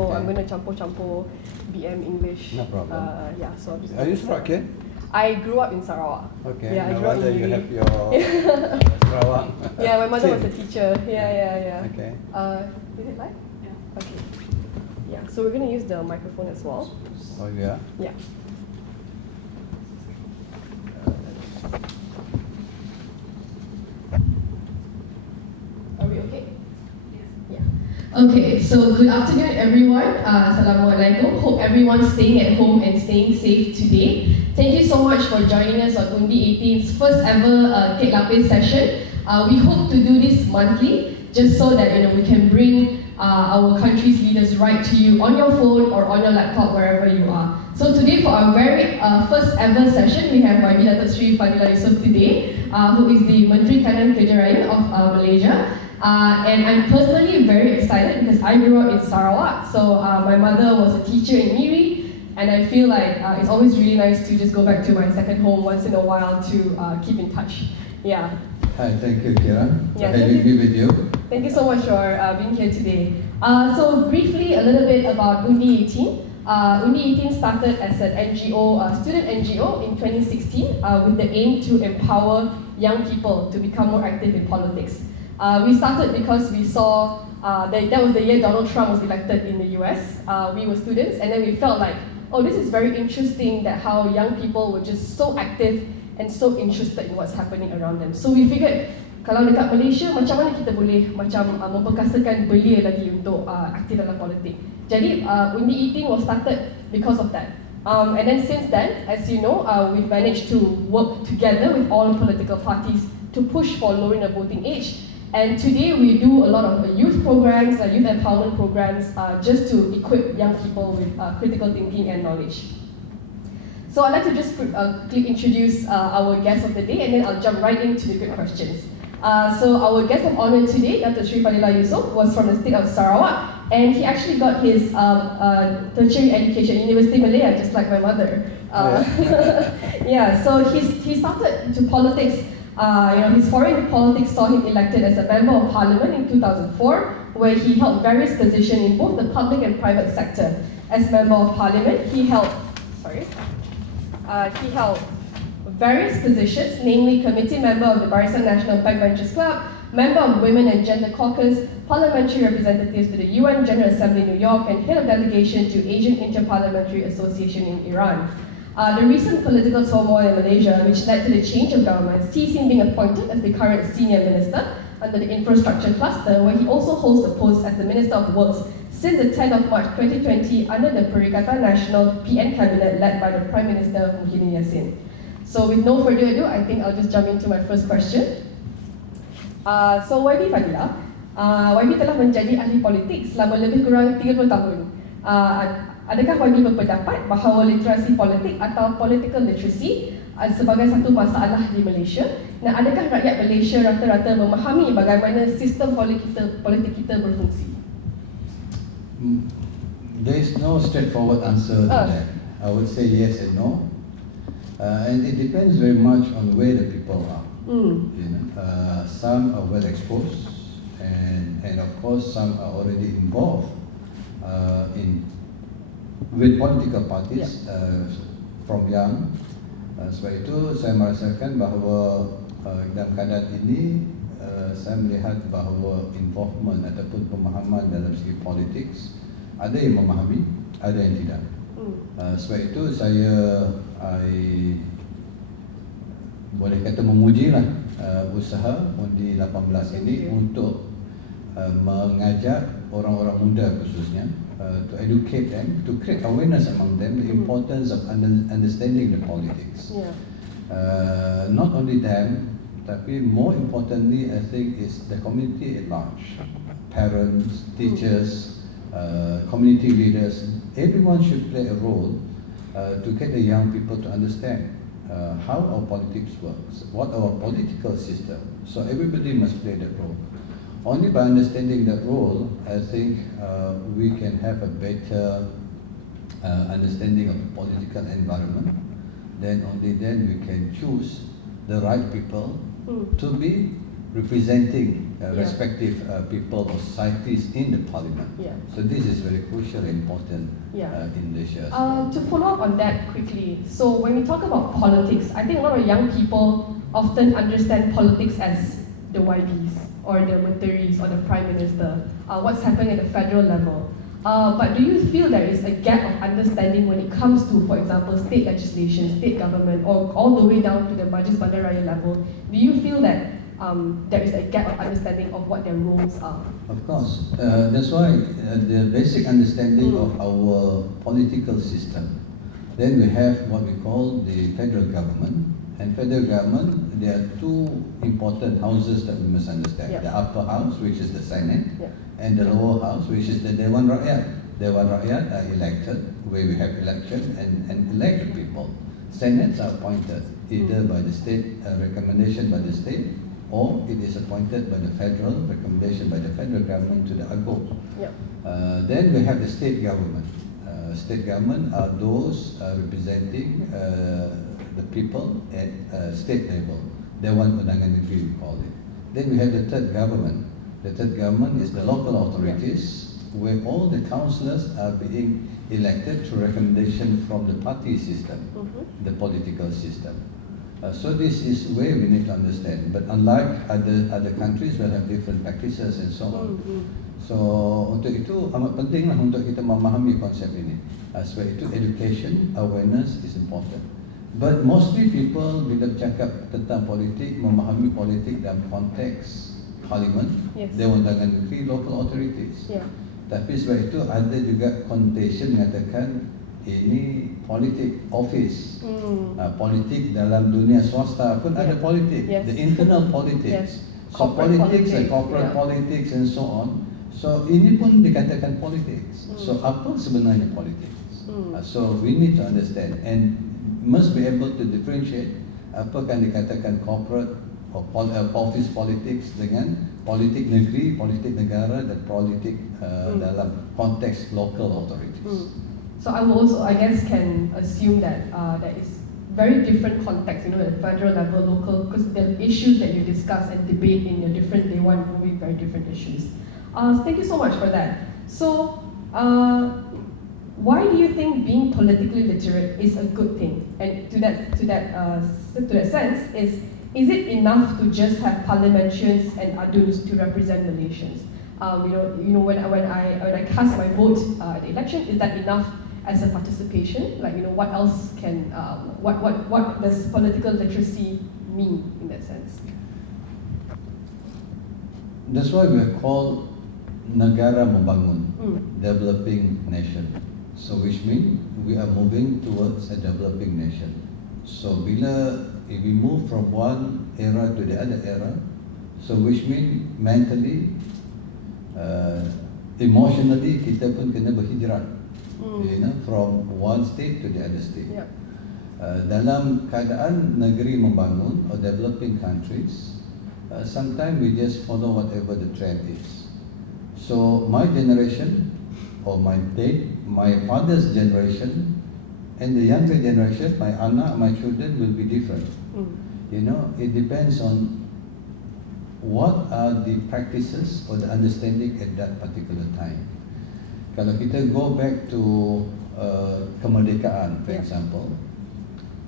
so I'm going to campur BM English. No problem. Yeah, so I'm just Are you Sarakian? I grew up in Sarawak. Okay, yeah, I no grew up wonder in you Uri. have your Sarawak. Yeah, my mother was a teacher. Yeah. Okay. Is it live? Yeah. Okay. Yeah, so we're going to use the microphone as well. Oh yeah? Yeah. Are we okay? Okay, so good afternoon everyone. Assalamualaikum. Hope everyone's staying at home and staying safe today. Thank you so much for joining us on Undi 18's first ever Lapis session. We hope to do this monthly, just so that we can bring our country's leaders right to you on your phone or on your laptop, wherever you are. So today for our very first ever session, we have YB Datuk Sri Fadila Yusof today, who is the Menteri Kanan Kerja Raya of Malaysia. And I'm personally very excited because I grew up in Sarawak, so my mother was a teacher in Miri, and I feel like it's always really nice to just go back to my second home once in a while to keep in touch. Yeah. Hi, thank you, Kira, for Yeah, having me with you. Thank you so much for being here today. So briefly, a little bit about Undi 18. Undi 18 started as an NGO, student NGO in 2016 with the aim to empower young people to become more active in politics. We started because we saw that was the year Donald Trump was elected in the US. We were students, and then we felt like, oh, this is very interesting that how young people were just so active and so interested in what's happening around them. So we figured, kalau dekat Malaysia, macam mana kita boleh memperkasakan belia lagi untuk aktif dalam politik. Jadi Undi 18 was started because of that. And then since then, as you know, we've managed to work together with all political parties to push for lowering the voting age. And today we do a lot of youth programs, youth empowerment programs, just to equip young people with critical thinking and knowledge. So I'd like to just quickly introduce our guest of the day, and then I'll jump right into the good questions. So our guest of honor today, Dr. Sri Fadila Yusof, was from the state of Sarawak, and he actually got his tertiary education at University Malaya, just like my mother. Yeah, so he started into politics. His foray into politics saw him elected as a member of parliament in 2004, where he held various positions in both the public and private sector. As member of parliament, he held various positions, namely committee member of the Barisan National Backbenchers Club, member of Women and Gender Caucus, parliamentary representatives to the UN General Assembly New York, and head of delegation to Asian Interparliamentary Association in Iran. The recent political turmoil in Malaysia, which led to the change of government, sees him being appointed as the current senior minister under the infrastructure cluster, where he also holds the post as the Minister of Works since the 10th of March 2020 under the Perikatan Nasional PN Cabinet led by the Prime Minister Muhyiddin Yassin. So with no further ado, I think I'll just jump into my first question. So YB Fadila, YB telah menjadi ahli politik selama lebih kurang 30 tahun. Adakah YB berpendapat bahawa literasi politik atau political literacy sebagai satu masalah di Malaysia? Dan adakah rakyat Malaysia rata-rata memahami bagaimana sistem politik kita berfungsi? There is no straightforward answer to that. I would say yes and no. And it depends very much on where the people are. Some are well exposed, and of course some are already involved with political parties from young. Sebab itu saya merasakan bahawa dalam keadaan ini saya melihat bahawa involvement ataupun pemahaman dalam segi politik ada yang memahami, ada yang tidak. Sebab itu saya boleh kata memujilah usaha Undi 18 ini untuk mengajak orang-orang muda khususnya to educate them, to create awareness among them, the importance of understanding the politics. Not only them, tapi more importantly, I think is the community at large. Parents, teachers, community leaders, everyone should play a role to get the young people to understand how our politics works, what our political system. So everybody must play that role. Only by understanding that role, I think we can have a better understanding of the political environment. Then only then we can choose the right people to be representing respective people or societies in the parliament. Yeah. So this is very crucial and important in Malaysia. To follow up on that quickly, so when we talk about politics, I think a lot of young people often understand politics as the YBs or the Menteris or the Prime Minister, what's happening at the federal level. But do you feel there is a gap of understanding when it comes to, for example, state legislation, state government, or all the way down to the Majlis Bandaraya level? Do you feel that there is a gap of understanding of what their roles are? Of course. That's why the basic understanding of our political system. Then we have what we call the federal government. And federal government, there are two important houses that we must understand. The upper house, which is the Senate, and the lower house, which is the Dewan Rakyat. Dewan Rakyat are elected, where we have election and elect the people. Senates are appointed either by the state, recommendation by the state, or it is appointed by the federal, recommendation by the federal government to the Agong. Then we have the state government. State government are those representing the people at state level. Dewan Undangan Negeri, we call it. Then we have the third government. The third government is the local authorities, where all the councillors are being elected through recommendation from the party system, the political system. So this is where we need to understand. But unlike other countries, we have different practices and so on. So untuk itu amat pentinglah untuk kita memahami konsep ini. Sebab itu education, awareness is important. But mostly people bila bercakap tentang politik, memahami politik dalam konteks parliament, Dewan Undangan Negeri, local authorities. Tapi sebab itu ada juga connotation mengatakan ini politik office, politik dalam dunia swasta pun ada politik, the internal politics. So politics and corporate politics and so on. So ini pun dikatakan politics. So apa sebenarnya politics? So we need to understand and must be able to differentiate apa yang dikatakan corporate or office politics dengan politik negeri, politik negara dan politik dalam konteks local authorities. So I will also, I guess, can assume that there is very different context, you know, at federal level, local, because the issues that you discuss and debate in your different day one will be very different issues. Thank you so much for that. So, why do you think being politically literate is a good thing? And to that sense, is it enough to just have parliamentarians and aduns to represent Malaysians? When I cast my vote at the election, is that enough as a participation? Like, you know, what else can what does political literacy mean in that sense? That's why we are called negara membangun, developing nation. So which means we are moving towards a developing nation. So if we move from one era to the other era, so which means mentally, emotionally kita pun kena berhijrah, you know, from one state to the other state. Dalam keadaan negeri membangun or developing countries, sometimes we just follow whatever the trend is. So my generation or my father's generation and the younger generation, my anak, my children will be different. You know, it depends on what are the practices or the understanding at that particular time. Kalau kita go back to kemerdekaan, for example,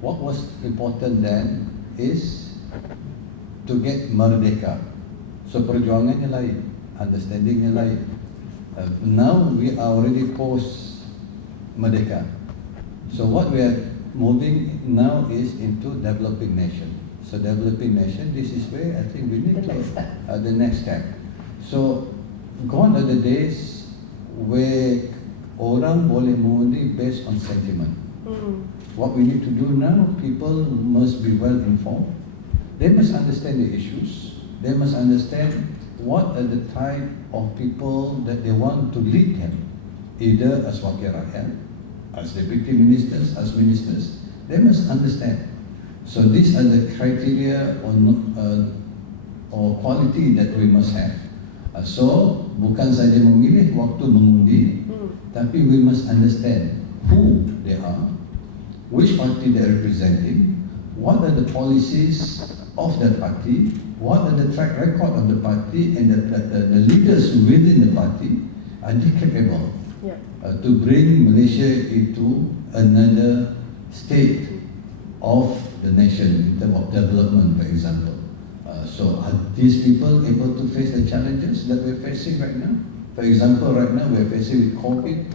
what was important then is to get merdeka. So perjuangannya lain, understandingnya lain. Now we are already post merdeka. So what we are moving now is into developing nation. So developing nation, this is where I think we need the next step. So gone are the days where orang boleh mengundi based on sentiment. What we need to do now, people must be well informed. They must understand the issues. They must understand what are the type of people that they want to lead them, either as wakil rakyat, as deputy ministers, as ministers. They must understand. So these are the criteria or quality that we must have. So bukan saja memilih waktu mengundi, tapi we must understand who they are, which party they are representing, what are the policies of that party, what are the track record of the party, and the leaders within the party, are they capable to bring Malaysia into another state of the nation in terms of development, for example. So are these people able to face the challenges that we're facing right now? For example, right now we're facing with COVID,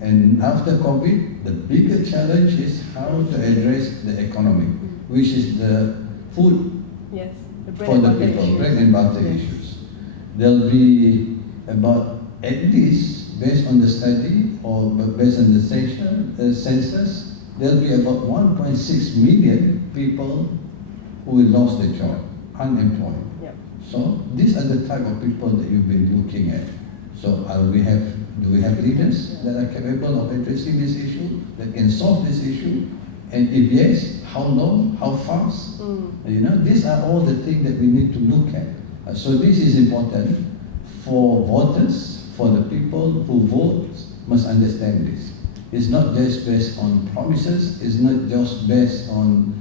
and after COVID, the bigger challenge is how to address the economy, which is the food for the people, bread and butter issues. There'll be about, at least based on the study or based on the census, there'll be about 1.6 million people who will lose their job, unemployed. So these are the type of people that you've been looking at. So do we have leaders that are capable of addressing this issue, that can solve this issue? And if yes, how long, how fast? These are all the things that we need to look at. So this is important for voters, for the people who vote must understand this. It's not just based on promises, it's not just based on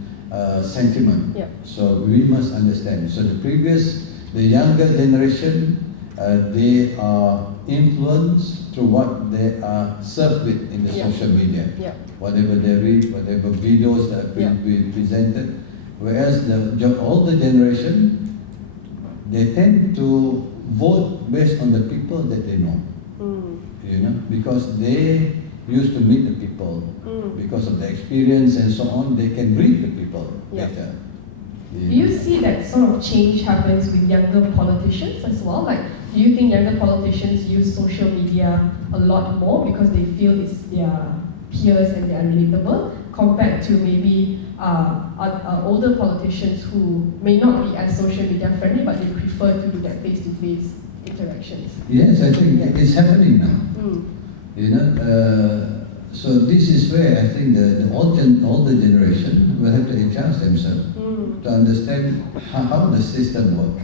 sentiment. So we must understand. So the younger generation, they are influenced through what they are served with in the social media. Whatever they read, whatever videos that are being presented. Whereas the older generation, they tend to vote based on the people that they know. Because they used to meet the people, because of the experience and so on, they can read the people better. Do you see that sort of change happens with younger politicians as well? Like, do you think younger politicians use social media a lot more because they feel it's their peers and they are relatable, compared to maybe older politicians who may not be as social media friendly, but they prefer to do that face-to-face interactions? Yes, I think it's happening now. So this is where I think the older generation will have to adjust themselves to understand how the system works.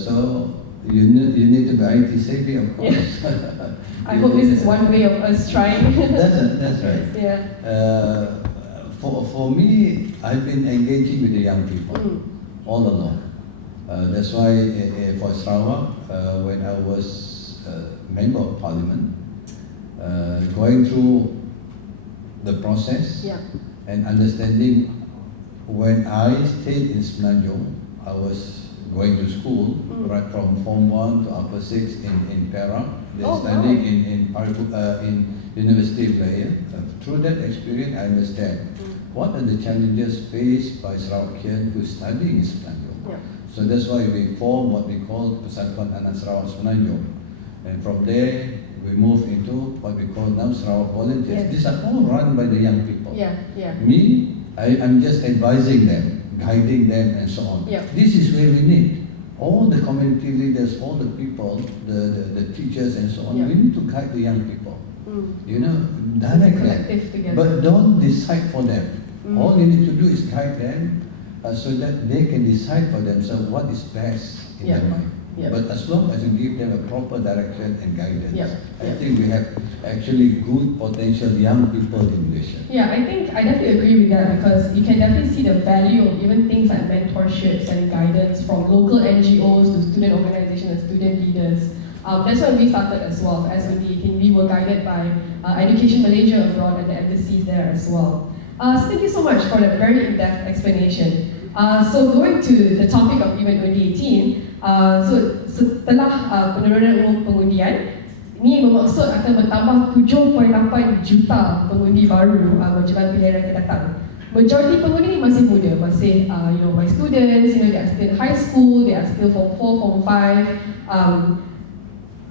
So you need to be IT savvy, of course. I hope this is one way of us trying. That's right. For me, I've been engaging with the young people all along. That's why for Sarawak, when I was member of parliament, going through the process and understanding, when I stayed in Semenanjung, I was going to school right from Form 1 to Upper 6 in Perak. They're studying in University of Malaya. Through that experience, I understand what are the challenges faced by Sarawakian who study in Semenanjung. So that's why we form what we call Persatuan Anak Sarawak Semenanjung. And from there, we move into what we call now Sarawak Volunteers. These are all run by the young people. Me, I'm just advising them, guiding them and so on. This is where we need all the community leaders, all the people, the teachers and so on. We need to guide the young people. Directly. But don't decide for them. All you need to do is guide them so that they can decide for themselves what is best in their mind. But as long as you give them a proper direction and guidance, I think we have actually good potential young people in Malaysia. I definitely agree with that, because you can definitely see the value of even things like mentorships and guidance from local NGOs to student organizations and student leaders. That's when we started as well. As we were guided by Education Malaysia abroad and the embassies there as well. So thank you so much for that very in-depth explanation. So going to the topic of even Undi 18, so setelah penurunan umum pengundian, ini bermaksud akan bertambah 7.8 juta pengundi baru menjelang pilihan raya datang. Majority pengundi ni masih muda, masih by students, they are still high school, they are still Form 4, Form 5,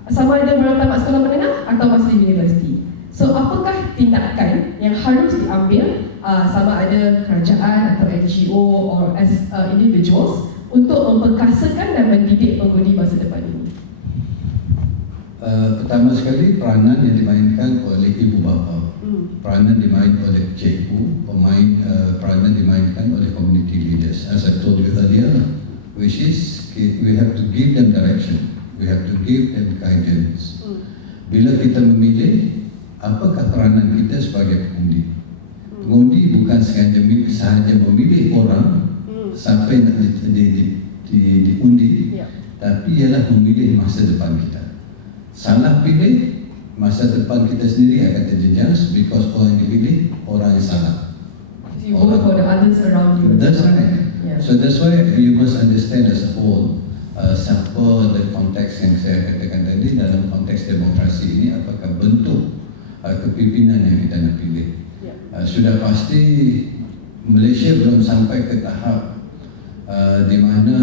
sama ada mereka tamat sekolah menengah atau masih di universiti. So apakah tindakan yang harus diambil sama ada kerajaan atau NGO or as individuals untuk memperkasakan dan mendidik pengundi masa depan ini? Pertama sekali, peranan yang dimainkan oleh ibu bapa, peranan dimainkan oleh cikgu, peranan dimainkan oleh community leaders. As I told you earlier, which is we have to give them direction, we have to give them guidance. Bila kita memilih, apakah peranan kita sebagai pengundi? Pengundi bukan sahaja memilih orang sampai diundi, Yeah. tapi ialah memilih masa depan kita. Salah pilih, masa depan kita sendiri akan terjejas because orang yang dipilih orang yang salah. You vote for the others around you. That's right. Yeah. So that's why you must understand as a whole siapa the konteks yang saya katakan tadi dalam konteks demokrasi ini, apakah bentuk kepimpinan yang kita nak pilih. Yeah. Sudah pasti Malaysia belum sampai ke tahap di mana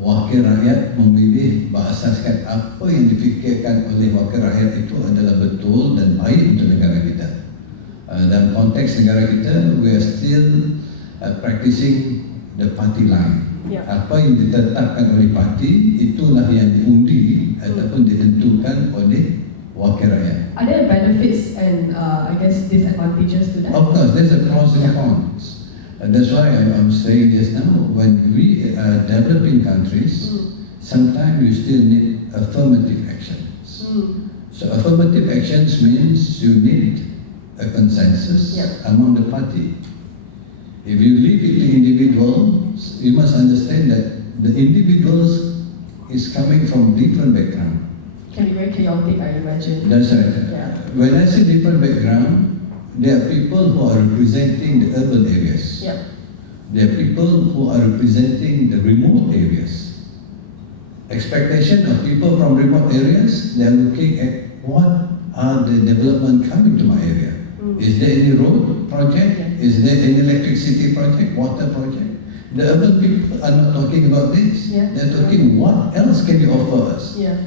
wakil rakyat memilih berasaskan apa yang difikirkan oleh wakil rakyat itu adalah betul dan baik untuk negara kita. Dalam konteks negara kita, we are still practicing the party line. Yeah. Apa yang ditetapkan oleh parti itulah yang diundi ataupun ditentukan oleh wakil rakyat. Are there benefits and I guess disadvantages to that? Of course, there's a pros and cons. And that's why I'm saying this now. When we are developing countries, sometimes you still need affirmative actions. So affirmative actions means you need a consensus among the party. If you leave it to individuals, you must understand that the individuals is coming from different background. Can be very chaotic, I imagine. That's right. Yeah. When I say different background, there are people who are representing the urban areas. Yeah. There are people who are representing the remote areas. Expectation of people from remote areas, they are looking at what are the development coming to my area. Is there any road project? Is there any electricity project, water project? The urban people are not talking about this. Yeah. They're talking what else can you offer us? Yeah.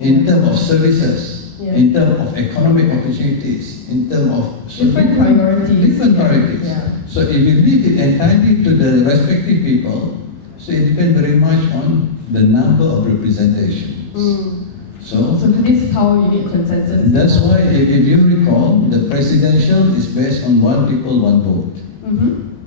In terms of services, Yeah. in terms of economic opportunities, in terms of Different priorities. Different priorities. Yeah. So if you leave it entirely to the respective people, so it depends very much on the number of representations. So So to this power, you need consensus. that's why if you recall, the presidential is based on one people, one vote.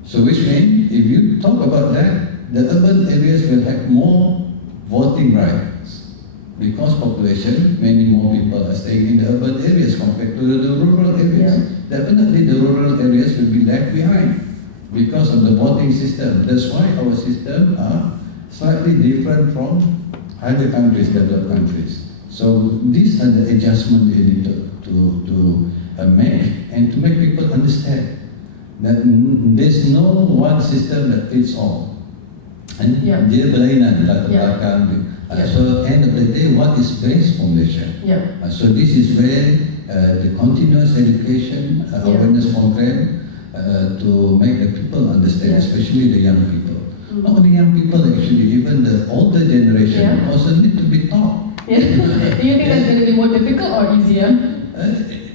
So which means if you talk about that, the urban areas will have more voting rights because population, many more people are staying in the urban areas compared to the rural areas. Definitely the rural areas will be left behind because of the voting system. That's why our system are slightly different from other countries, developed countries. So these are the adjustments you need to make and to make people understand that there's no one system that fits all. And dia berlainan latar belakang. So end of the day, what is best for Malaysia? So this is where the continuous education awareness program to make the people understand, especially the young people. Not only young people actually, even the older generation also need to be taught. Do you think that's going to be more difficult or easier?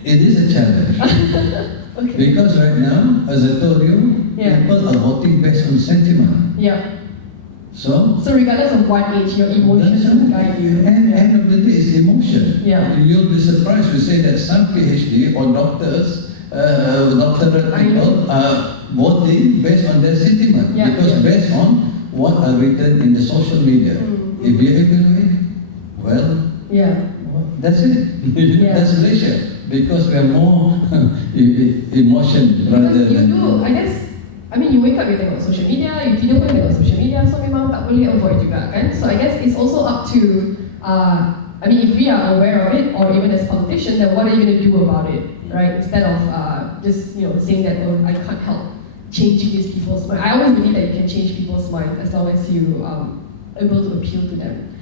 It is a challenge. Okay. Because right now, as I told you, people are voting based on sentiment. Yeah. So regardless of what age, your emotions will guide you. And end of the day is emotion. Yeah. You'll be surprised to say that some PhD or doctors, doctorate people are voting based on their sentiment. Because based on what are written in the social media. If you evaluate, well, that's it. That's Malaysia. Because we are more emotion rather Because you than... do, I guess, I mean, you wake up, you tengok social media, you tidur pun tengok social media, so memang tak boleh avoid juga kan. So I guess it's also up to, I mean, if we are aware of it, or even as politicians, then what are you going to do about it, right? Instead of just, saying that, oh, I can't help changing these people's mind. I always believe that you can change people's mind as long as you able to appeal to them.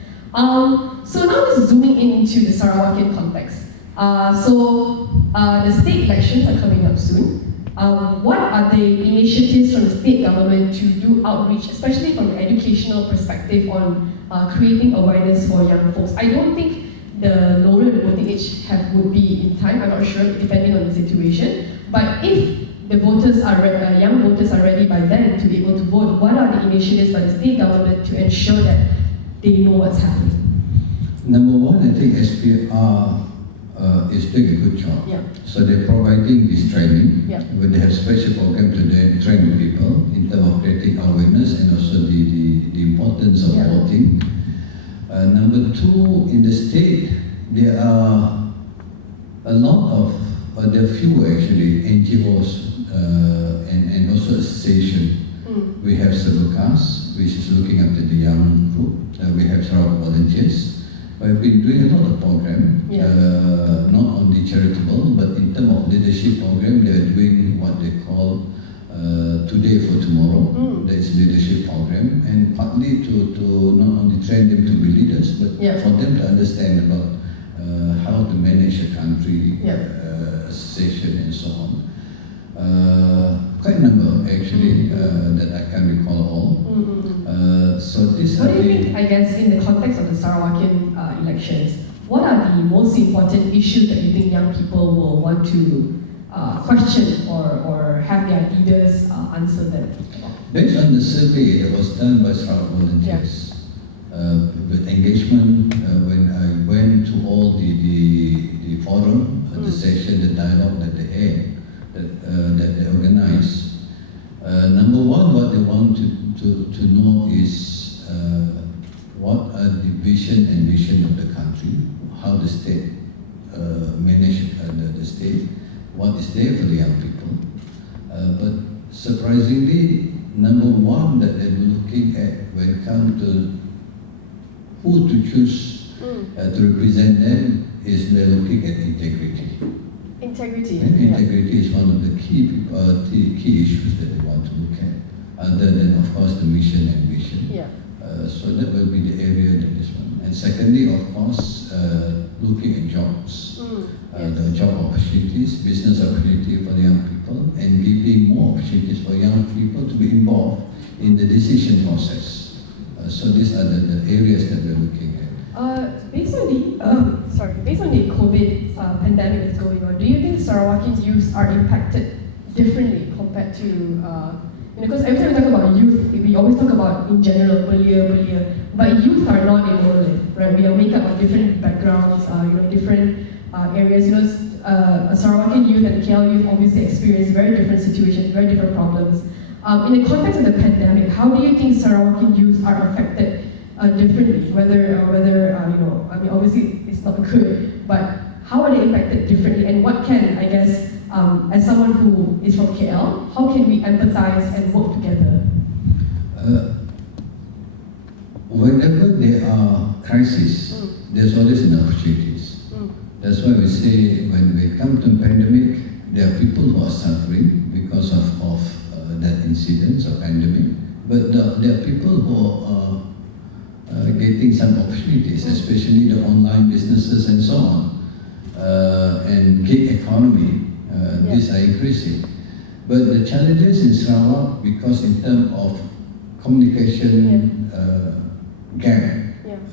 So now just zooming into the Sarawakian context. The state elections are coming up soon. What are the initiatives from the state government to do outreach, especially from an educational perspective on creating awareness for young folks? I don't think the lower the voting age would be in time, I'm not sure, depending on the situation. But if the voters are young voters are ready by then to be able to vote, what are the initiatives by the state government to ensure that they know what's happening? Number one, I think SPR is doing a good job. So they're providing this training. Where they have special program to train people in terms of creating awareness and also the importance of voting. Number two, in the state, there are a lot of, there are few actually, NGOs and also associations We have Sebukas, which is looking after the young group. We have Sarawak volunteers. We've been doing a lot of program, not only charitable, but in terms of leadership program, they're doing what they call Today for Tomorrow. That's leadership program, and partly to not only train them to be leaders, but for them to understand about how to manage a country, association, and so on. Quite a number actually that I can recall all. So this. What do you think? I guess in the context of the Sarawakian elections, what are the most important issues that you think young people will want to question or have their leaders answer them? Based on the survey that was done by Sarawak volunteers, with engagement, when I went to all the forum, the session, the dialogue that they had, that they organized, number one, what they want to know is what are the vision and mission of the country, how the state manage the state, what is there for the young people. But surprisingly, number one that they're looking at when it comes to who to choose to represent them is they're looking at integrity. Integrity. And integrity is one of the key issues that they want to look at, other than of course the mission and vision. So that will be the area that is one. And secondly, of course, looking at jobs, the job opportunities, business opportunity for the young people, and giving more opportunities for young people to be involved in the decision process. So these are the areas that we're looking at. Based on the COVID pandemic that's going on, do you think Sarawakian youth are impacted differently compared to because every time we talk about youth, we always talk about in general belia, but youth are not in Malay, right? We are made up of different backgrounds, different areas. A Sarawakian youth and KL youth obviously experience very different situations, very different problems. In the context of the pandemic, how do you think Sarawakian youth are affected differently? Whether obviously it's not good, but how are they impacted differently? And what can, I guess, as someone who is from KL, how can we empathize and work together? Whenever there are crises, there's always an opportunities. That's why we say when we come to a pandemic, there are people who are suffering because of that incident or pandemic, but there are people who are getting some opportunities, especially the online businesses and so on, and gig economy. These are increasing. But the challenges in Sarawak, because in terms of communication gap,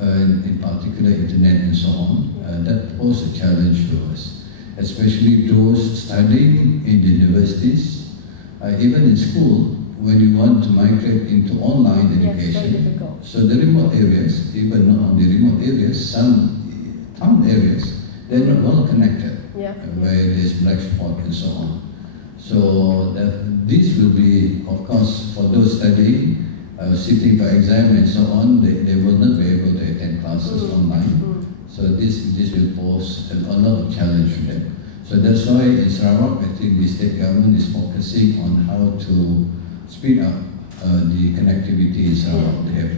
in particular internet and so on, that poses a challenge to us, especially those studying in the universities, even in school, when you want to migrate into online education. So the remote areas, even not only remote areas, some town areas, they're not well connected, where there's black spot and so on. So this will be, of course, for those studying, sitting for exam and so on, they will not be able to attend classes online. So this will pose a lot of challenge for them. So that's why in Sarawak, I think the state government is focusing on how to speed up the connectivity in Sarawak. They have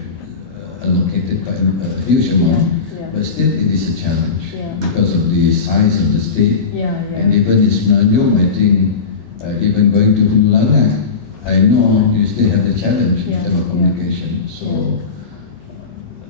allocated quite a huge amount, but still it is a challenge because of the size of the state. And even in Semenanjung, I think even going to Hulu Langat, I know you still have the challenge in terms of communication. So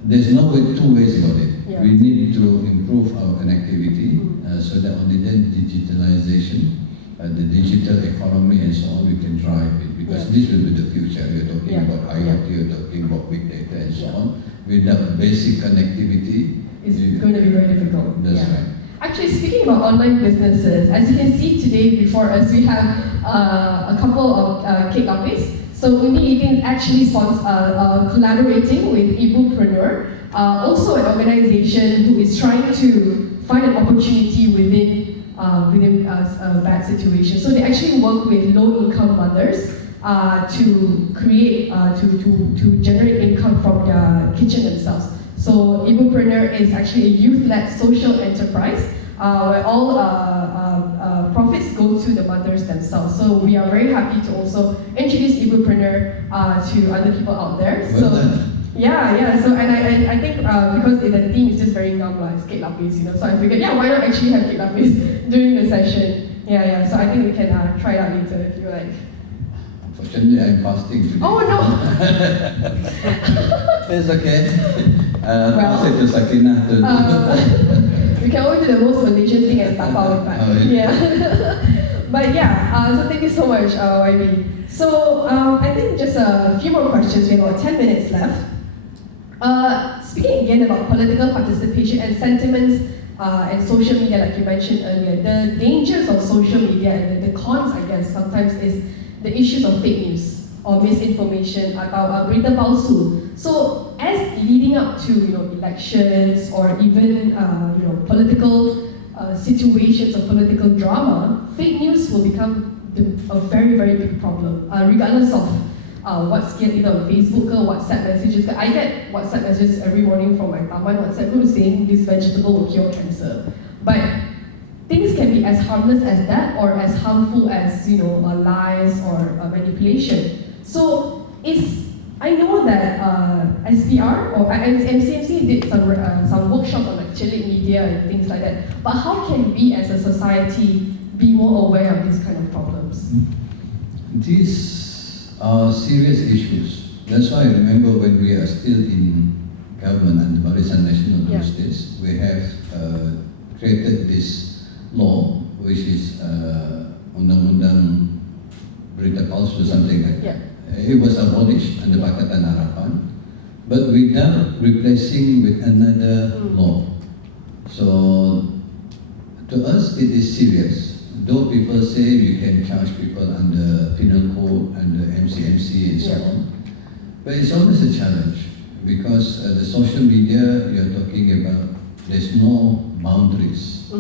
there's no two ways about it. We need to improve our connectivity so that only then digitalization, the digital economy and so on, we can drive it, because this will be the future. We're talking about IoT, we're talking about big data and so on. Without basic connectivity, it's going to be very difficult. That's right. Actually, speaking about online businesses, as you can see today before us, we have a couple of Lapis. So Undi 18 actually collaborating with Ibupreneur, also an organization who is trying to find an opportunity within a bad situation. So they actually work with low-income mothers to create, to generate income from their kitchen themselves. So Ibupreneur is actually a youth-led social enterprise where all profits go go to the mothers themselves. So we are very happy to also introduce Ibupreneur to other people out there. Well done. Yeah. So and I think because the theme is just very numb, like Kek Lapis, So I figured, why not actually have Kek Lapis during the session? Yeah. So I think we can try it out later if you like. Unfortunately, I'm fasting today. Oh no! It's okay. Well, I'll say to Sakina to we can always do the most Malaysian thing and tap out back. Oh, Yeah. But so thank you so much, YB. So I think just a few more questions. We have about 10 minutes left. Speaking again about political participation and sentiments and social media, like you mentioned earlier, the dangers of social media and the cons, I guess, sometimes is the issues of fake news or misinformation atau berita palsu. So as leading up to elections or even political situations or political drama, fake news will become a very, very big problem, regardless of what's either on Facebook or WhatsApp messages. I get WhatsApp messages every morning from my Taman WhatsApp group saying this vegetable will cure cancer. But things can be as harmless as that or as harmful as lies or manipulation. So I know that SPR or MCMC did some workshops on like cilik media and things like that. But how can we as a society be more aware of these kind of problems? These are serious issues. That's why I remember when we are still in government and the Barisan Nasional those days, we have created this law, which is Undang-Undang Berita Palsu, something like that. It was abolished under Pakatan Harapan, but without replacing with another law. So to us it is serious. Though people say you can charge people under penal code, under MCMC and so on, but it's always a challenge because the social media you're talking about, there's no boundaries. So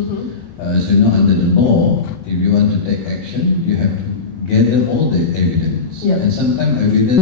under the law, if you want to take action, you have to gather all the evidence. And sometimes evidence